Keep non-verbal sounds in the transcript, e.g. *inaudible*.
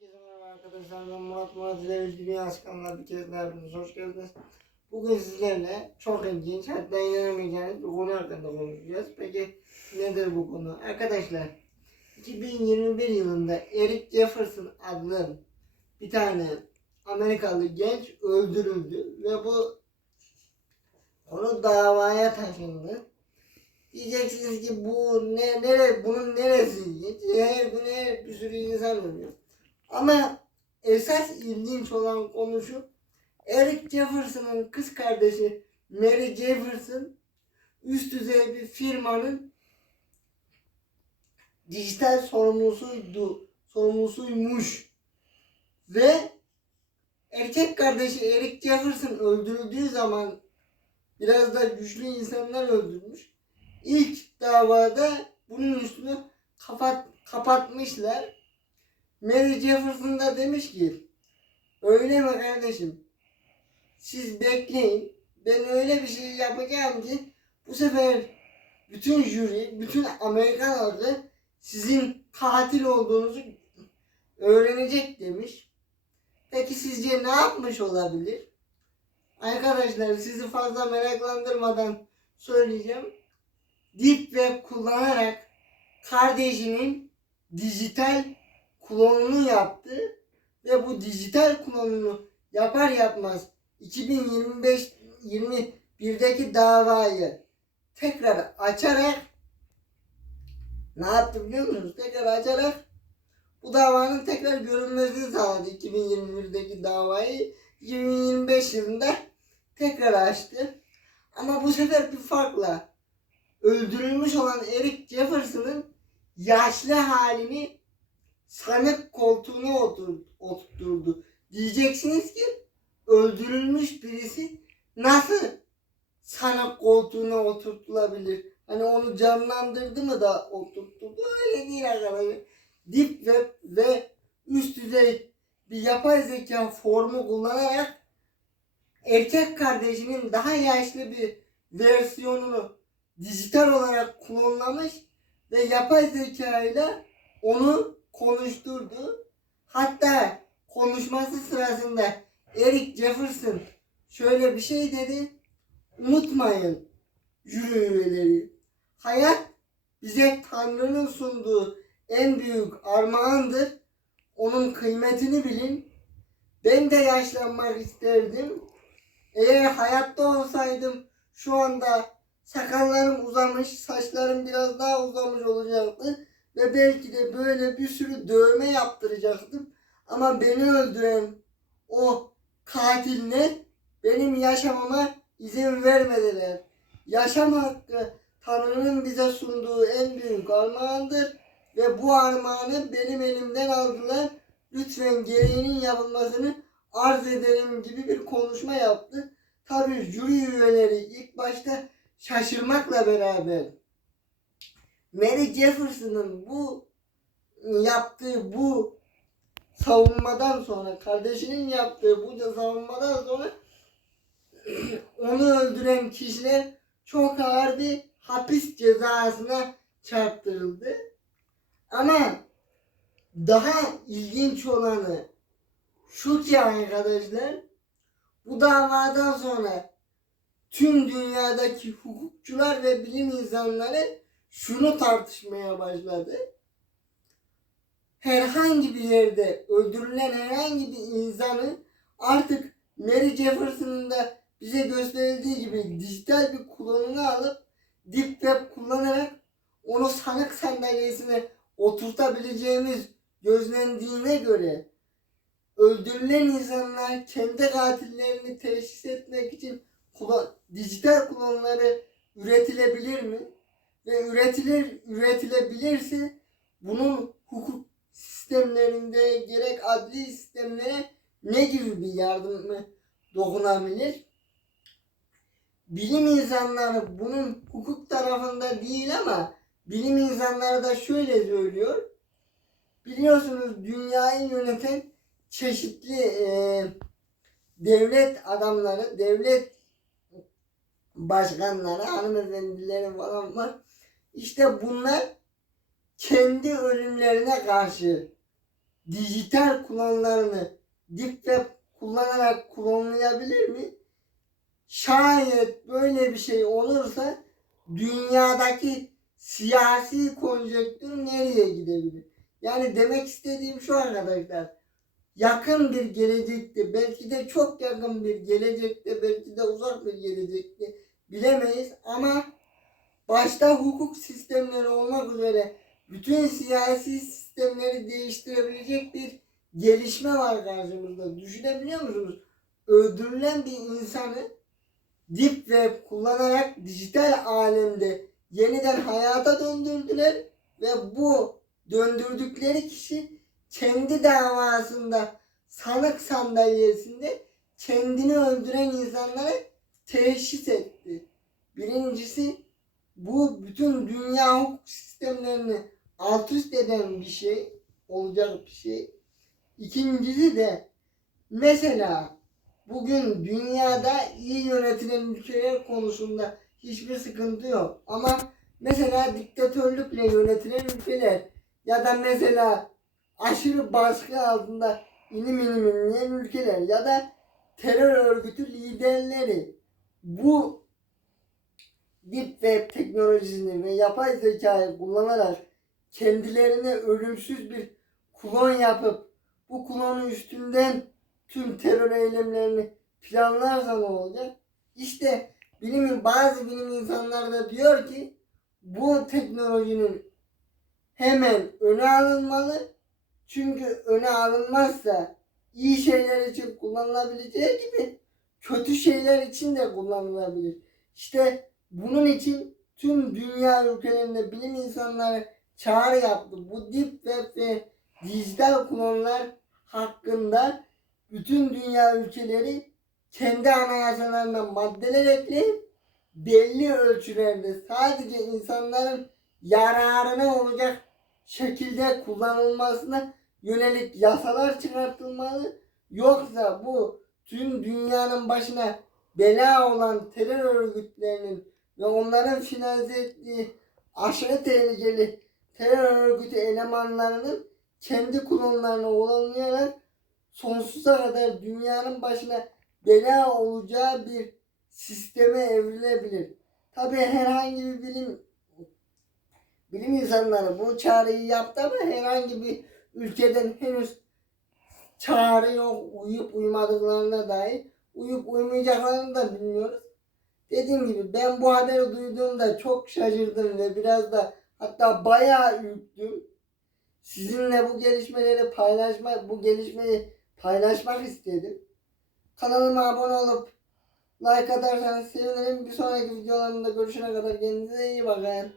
Herkese merhaba arkadaşlar. Ben Murat Murat İleri Dünya Askanlar bir kez daha hepiniz hoş geldiniz. Bugün sizlerle çok ilginç hatta inanamayacağınız bir konu hakkında konuşacağız. Peki nedir bu konu? Arkadaşlar 2021 yılında Eric Jefferson adlı bir tane Amerikalı genç öldürüldü ve bu onu davaya taşındı. Diyeceksiniz ki bu ne nere bunun neresi? Her gün her bir sürü insan ölüyor. Ama esas ilginç olan konu şu. Eric Jefferson'ın kız kardeşi Mary Jefferson üst düzey bir firmanın dijital sorumlusuydu, sorumlusuymuş. Ve erkek kardeşi Eric Jefferson öldürüldüğü zaman biraz da güçlü insanlar öldürmüş. İlk davada bunun üstünü kapat, kapatmışlar. Mary Jefferson da demiş ki öyle mi kardeşim siz bekleyin ben öyle bir şey yapacağım ki bu sefer bütün jüri, bütün Amerikan halkı sizin katil olduğunuzu öğrenecek demiş. Peki sizce ne yapmış olabilir? Arkadaşlar sizi fazla meraklandırmadan söyleyeceğim. Deep Web kullanarak kardeşinin dijital klonunu yaptı ve bu dijital klonunu yapar yapmaz 2025 21'deki davayı tekrar açarak ne yaptı biliyor musunuz? Tekrar açarak bu davanın tekrar görünmesini sağladı 2021'deki davayı 2025 yılında tekrar açtı. Ama bu sefer bir farkla öldürülmüş olan Eric Jefferson'ın yaşlı halini sanık koltuğuna otur, oturtturdu. Diyeceksiniz ki öldürülmüş birisi nasıl sanık koltuğuna oturtulabilir? Hani onu canlandırdı mı da oturtturdu? Öyle değil arkadaşlar. Deep Web ve üst düzey bir yapay zeka formu kullanarak erkek kardeşinin daha yaşlı bir versiyonunu dijital olarak klonlamış ve yapay zeka ile onu konuşturdu. Hatta konuşması sırasında Eric Jefferson şöyle bir şey dedi. Unutmayın jüri üyeleri. Hayat bize Tanrı'nın sunduğu en büyük armağandır. Onun kıymetini bilin. Ben de yaşlanmak isterdim. Eğer hayatta olsaydım şu anda sakallarım uzamış, saçlarım biraz daha uzamış olacaktı. Ve belki de böyle bir sürü dövme yaptıracaktım. Ama beni öldüren o katiller benim yaşamama izin vermediler. Yaşam hakkı Tanrı'nın bize sunduğu en büyük armağandır. Ve bu armağanı benim elimden aldılar. Lütfen gereğinin yapılmasını arz ederim gibi bir konuşma yaptı. Tabii jüri üyeleri ilk başta şaşırmakla beraber Mary Jefferson'ın bu yaptığı bu savunmadan sonra kardeşinin yaptığı bu savunmadan sonra *clears throat* onu öldüren kişiler çok ağır bir hapis cezasına çarptırıldı. Ama daha ilginç olanı şu ki arkadaşlar bu davadan sonra tüm dünyadaki hukukçular ve bilim insanları şunu tartışmaya başladı. Herhangi bir yerde öldürülen herhangi bir insanı artık Mary Jefferson'ın da bize gösterildiği gibi dijital bir klonunu alıp Deep Web kullanarak onu sanık sandalyesine oturtabileceğimiz gözlendiğine göre öldürülen insanlar kendi katillerini teşhis etmek için klon, dijital klonları üretilebilir mi? Ve üretilir, üretilebilirse bunun hukuk sistemlerinde gerek adli sistemlere ne gibi bir yardımı dokunabilir? Bilim insanları bunun hukuk tarafında değil ama bilim insanları da şöyle söylüyor. Biliyorsunuz dünyayı yöneten çeşitli e, devlet adamları, devlet başkanları, hanımefendileri falan var. İşte bunlar kendi ölümlerine karşı dijital klonlarını Deep Web kullanarak klonlayabilir mi? Şayet böyle bir şey olursa dünyadaki siyasi konjektür nereye gidebilir? Yani demek istediğim şu arkadaşlar. Yakın bir gelecekte, belki de çok yakın bir gelecekte, belki de uzak bir gelecekte bilemeyiz ama başta hukuk sistemleri olmak üzere bütün siyasi sistemleri değiştirebilecek bir gelişme var karşımızda. Düşünebiliyor musunuz? Öldürülen bir insanı Deep Web kullanarak dijital alemde yeniden hayata döndürdüler ve bu döndürdükleri kişi kendi davasında sanık sandalyesinde kendini öldüren insanlara teşhis etti. Birincisi bu bütün dünya hukuk sistemlerini alt üst eden bir şey, olacak bir şey. İkincisi de mesela bugün dünyada iyi yönetilen ülkeler konusunda hiçbir sıkıntı yok. Ama mesela diktatörlükle yönetilen ülkeler ya da mesela aşırı baskı altında inim inim inleyen ülkeler ya da terör örgütü liderleri bu deep web teknolojisini ve yapay zekayı kullanarak kendilerine ölümsüz bir klon yapıp bu klonun üstünden tüm terör eylemlerini planlarsa ne olacak? İşte bilimin bazı bilim insanları da diyor ki bu teknolojinin hemen öne alınmalı. Çünkü öne alınmazsa iyi şeyler için kullanılabileceği gibi kötü şeyler için de kullanılabilir. İşte bunun için tüm dünya ülkelerinde bilim insanları çağrı yaptı. Bu deep web ve dijital klonlar hakkında bütün dünya ülkeleri kendi anayasalarına maddeler ekleyip belli ölçülerde sadece insanların yararına olacak şekilde kullanılmasına yönelik yasalar çıkartılmalı. Yoksa bu tüm dünyanın başına bela olan terör örgütlerinin ve onların finanse ettiği aşırı tehlikeli terör örgütü elemanlarının kendi klonlarını olanlayarak sonsuza kadar dünyanın başına bela olacağı bir sisteme evrilebilir. Tabi herhangi bir bilim bilim insanları bu çağrıyı yaptı ama herhangi bir ülkeden henüz çağrı yok, uyup uymadıklarına dair uyup uymayacaklarını da bilmiyoruz. Dediğim gibi ben bu haberi duyduğumda çok şaşırdım ve biraz da hatta bayağı ürktüm. Sizinle bu gelişmeleri paylaşmak, bu gelişmeyi paylaşmak istedim. Kanalıma abone olup like atarsanız sevinirim. Bir sonraki videolarımda görüşene kadar kendinize iyi bakın.